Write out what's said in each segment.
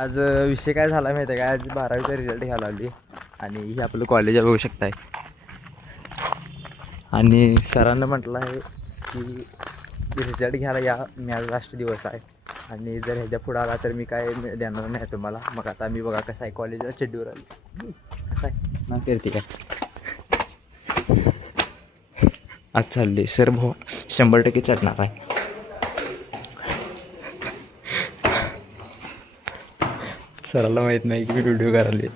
आज विषय काय झाला माहिती आहे का, आज 12वीचा रिझल्ट घ्यायला आली आणि ही आपलं कॉलेज बघू शकताय. आणि सरांना म्हटलं आहे की रिझल्ट घ्यायला या, मी आज लास्ट दिवस आहे आणि जर ह्याच्या पुढं आला तर मी काय देणार नाही तुम्हाला. मग आता मी बघा कसं आहे, कॉलेजला चड्डीवर आली कसं आहे ना, फिरते काय आज चालले सर भाऊ 100% चढणार आहे. सराला माहीत नाही की मी व्हिडिओ करायला.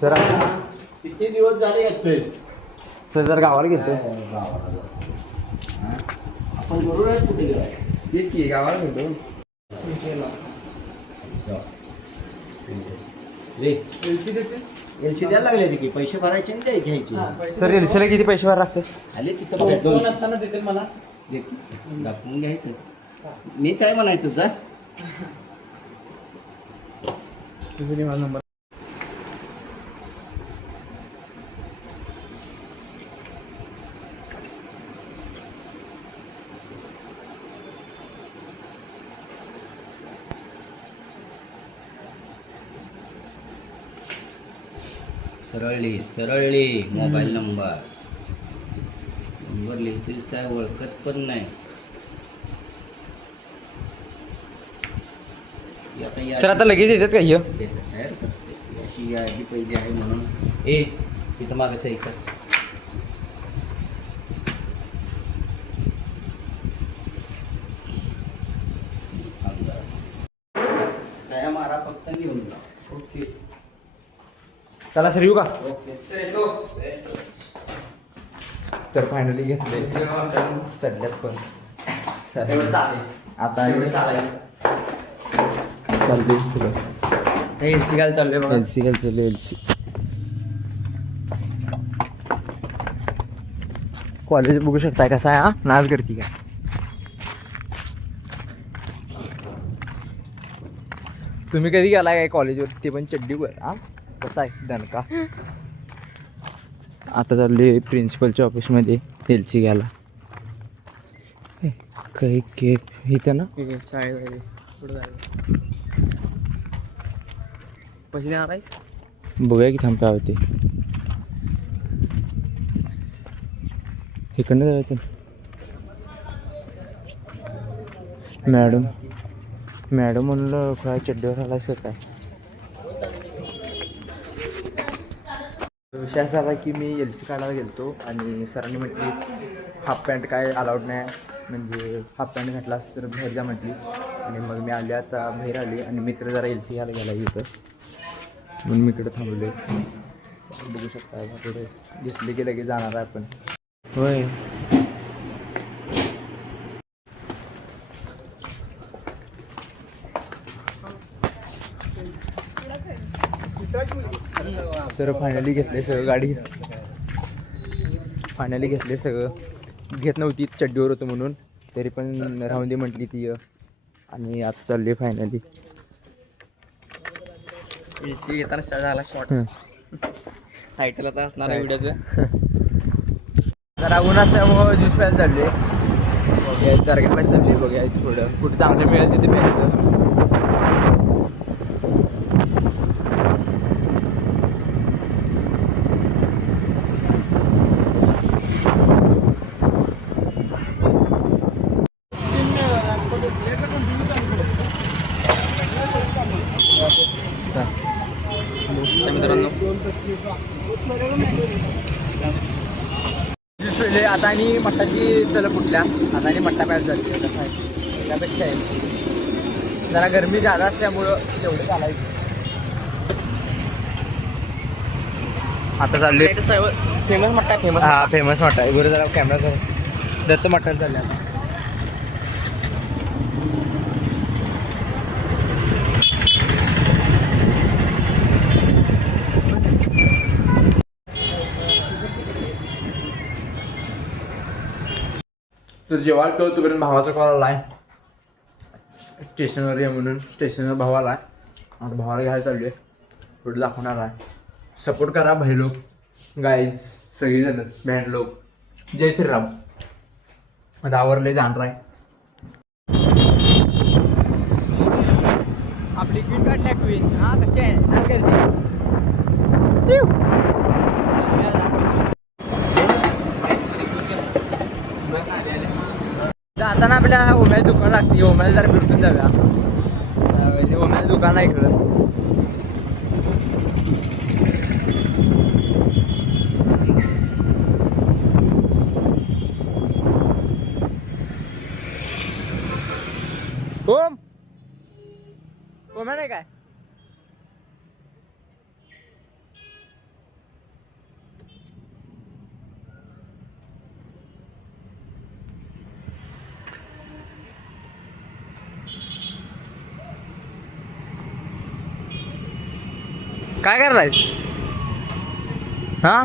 सर किती दिवस झाले येतोयस? सर जर गावाला घेतो आपण बरोबर कुठे गेलाय? तेच की गावाला घेतो. एलसी द्यायला लागले की पैसे भरायचे आणि द्यायचे घ्यायचे. सर एलसीला किती पैसे भरावे लागते? आले तिथं बघा, 2 असताना देते मला दाखवून घ्यायचं. मीच आहे म्हणायचं जा. तुझं माझा नंबर. सरळली मोबाईल नंबर लिहितेच काय ओळखत पण नाही. सर आता लगेच येतात का? तयारच असते अशी यादी पहिली आहे म्हणून. तिथं मागं सही कर. सह्या मारा फक्त लिहून जा. ओके चला सर येऊ का? ओके तर फायनली घेतले चढल्यात पण आता चालते पुढं. एलसी घाल चालू आहे. एलसी घाल चालू एलसी. कॉलेज बघू शकताय कसा आहे. नाच करते का? तुम्ही कधी गेलाय काय कॉलेजवर? ते पण चड्डीवर. कसा आहे दणका. आता चालले प्रिन्सिपलच्या ऑफिसमध्ये एलसी घ्यायला. काही केक इथं ना शाळेत पुढे जायचं. पैसे देणार आहेस? बघूया की थांब काय होते. इकडनं जायचं. मॅडम म्हणलं काय चड्डीवर आला असं काय. विषय असा झाला की मी एल सी काढायला गेलो आणि सरांनी म्हटली हाफ पॅन्ट काय अलाउड नाही, म्हणजे हाफ पॅन्ट घातलास तर बाहेर जा म्हटली. आणि मग मी आले, आता बाहेर आली आणि मित्र जरा एल सी घ्यायला गेला इथं, म्हणून मी इकडे थांबले. बघू शकता पुढे घेतले की लगेच जाणार आहे आपण. होय तर फायनली घेतले सगळं. गाडी फायनली घेतले सगळं. घेत नव्हती चड्डीवर होतं म्हणून, तरी पण राहून दे म्हटली ती. आणि आता चालली फायनली. एलसी घेताना स्टार्ट झाला शॉर्ट. टायटल आता असणार आहे व्हिडिओचं. जरा ऊन असल्यामुळं ज्यूस प्यायला चालले. बघूया दर्ग्याला चालले. बघूया थोडं कुठं चांगलं मिळेल तिथे प्यायचं. मित्रांनो आता आणि मठाची चल कुठल्या आता आणि मट्टा प्यायला चालली. कसं आहे त्यापेक्षा आहे जरा गरमी जादा असल्यामुळं तेवढं चालायचं. आता चालले फेमस मट्टा. फेमस मट्टा आहे. बरं जरा कॅमेरा कर. दत्त मट्टा चालले आता. तर जेव्हा तो तोपर्यंत भावाचा कॉल आला आहे स्टेशनवर ये म्हणून. स्टेशनवर भाव आला आहे. आता भावाला घ्यायला चालू आहे. पुढे दाखवणार आहे. सपोर्ट करा भाई लोक गाईज, सगळीजणच बँड लोक. जय श्रीराम. आता आवरले जाणार आहे. आपली क्वीन काढल्या क्वीन. हा कशी आहे काय करते? जाताना आपल्या ओम्याचं दुकान लागते. ओम्याला जरा भेटून जाऊया. ओम्याचं दुकान आहे इकडं. ओम ओम्या नाही काय? काय करायलायस? हा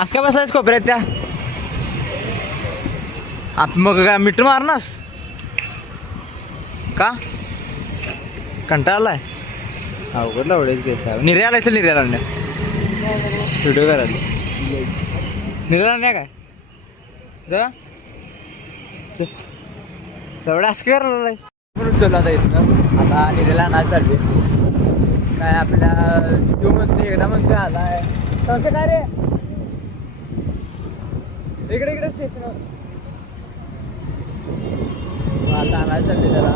आज का बसायस कोपऱ्यात त्या? मग काय मीटर मारणास का? कंटाळलाय अवघडला एवढेच केस आहे. निर्या आलाय. चल निर्याला आणण्या व्हिडिओ करायला. निर्याला आणण्या काय जा चल. एवढं असं करायलायस म्हणून चल. आता इथनं आता निर्याला आणायला चालले. काय आपल्या तो म्हणते एकदा म्हणतोय आलाय सांगते काय रे इकडे इकडे स्टेशनवर. आता आणायला चालले जरा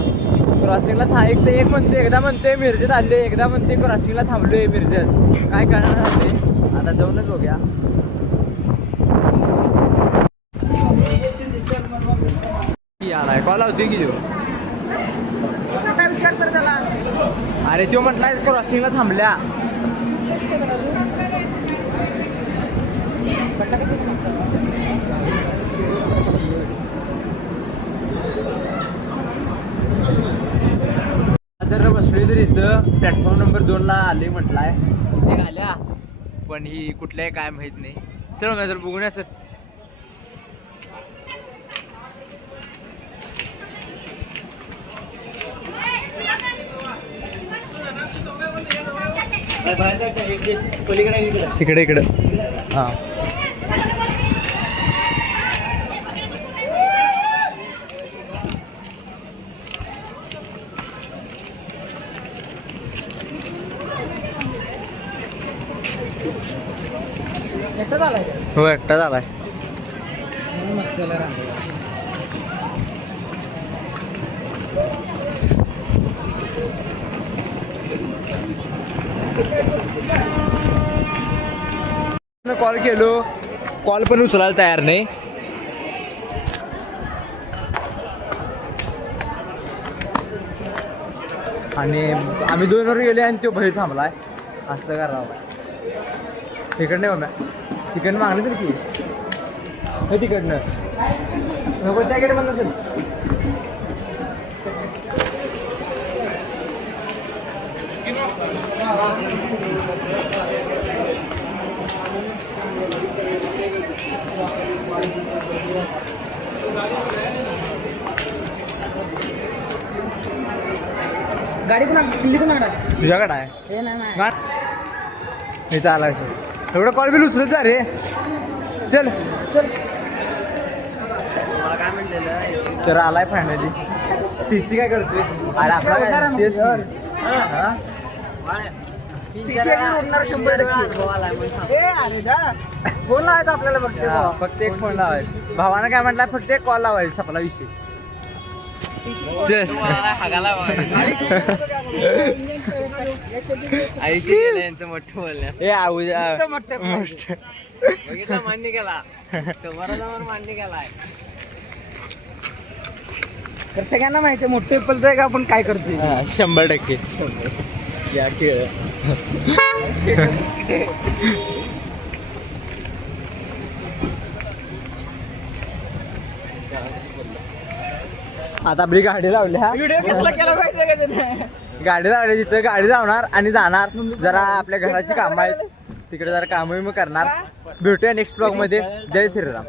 क्रॉसिंगला एक म्हणते एकदा म्हणते मिरजेत आले एकदा म्हणते क्रॉसिंगला थांबलोय मिरजेत. काय करणार झाले आता जाऊनच बघूया. आलाय कॉल होती की विचार तर त्याला. अरे तो म्हटलाय क्रॉसिंगला थांबल्या. जर बसलोय तर इथं प्लॅटफॉर्म नंबर 2 ला आले म्हटलाय. एक आल्या पण ही कुठल्याही काय माहित नाही. चल मग जर बघून या. चल इकडे इकडे हां हो एकटा झालाय. मस्त कॉल केलो कॉल पण उचलायला तयार नाही. आणि आम्ही 2 वर गेले आणि तो भय थांबलाय. असं करावं तिकडनं नाही बाबा. तिकडनं मागणं तर की तिकडनं नको त्या गेट बंद असेल. गाडी कोणा किल्ली कोणाकडे तुझ्याकडे आहे हे नाही गाड इथं आला. एवढं कॉल बिल उचलत जा रे. चल चल मला काय म्हणलेलं तर आलाय फायनली. TC काय करतोय? अरे आपला काय तेच फोन लावायचा आपल्याला फक्त. फक्त एक फोन लावायचा. भावानं काय म्हटलं फक्त एक कॉल लावायचा सपला विषय. चल आयुष्य गेलं यांचं मोठं बोलण्या. ए आऊज बघितलं मान्य केला समोरासमोर मान्य केलाय. तर सगळ्यांना माहिती आहे मोठे पलतोय का आपण काय करतोय. 100% या खेळ आता आपली गाडी लावल्या. व्हिडिओ कसला केला पाहिजे का त्याने. गाडी लावली तिथं गाडी लावणार आणि जाणार. जरा आपल्या घराची कामं आहेत तिकडे जरा कामं मग करणार भेटूया नेक्स्ट ब्लॉगमध्ये. जय श्रीराम.